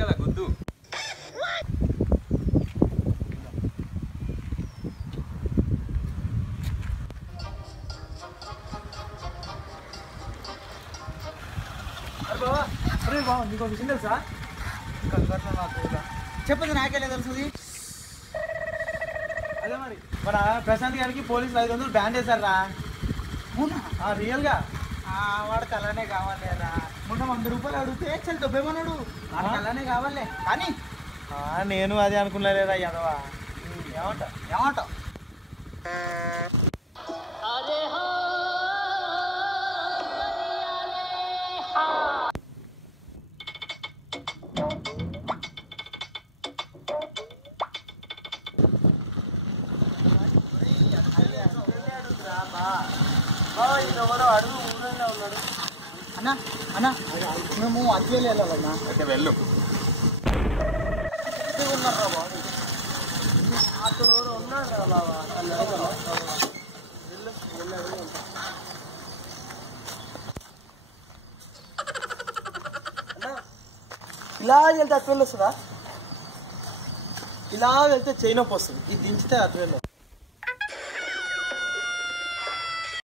కదా గుద్దు. బాబా నీకు విషయం తెలుసా? చెప్పదు నాకేలే తెలుస్తుంది. అదే మరి మన ప్రశాంత్ గారికి పోలీసులు 500 బ్యాన్ చేశారా? రియల్ గా వాడికి అలానే కావాలి రా. మొన్న 100 రూపాయలు అడిగితే చల్ దొబ్బేమన్నాడు. వాడికి అలానే కావాలి కానీ నేను అదే అనుకున్నారా యాదవా. ఏమంటావు? అడుగు ఊళ్ళో ఉన్నాడు అన్నా. అన్నా మేము అట్లే వెళ్ళాలన్నా. అయితే వెళ్ళు. అక్కడ ఉన్నాడు కదా బాబా. ఇలా వెళ్తే అట్వెల్ వస్తుందా? ఇలా వెళ్తే చైన్ నొప్పి వస్తుంది. ఇది దించితే అట్వెల్.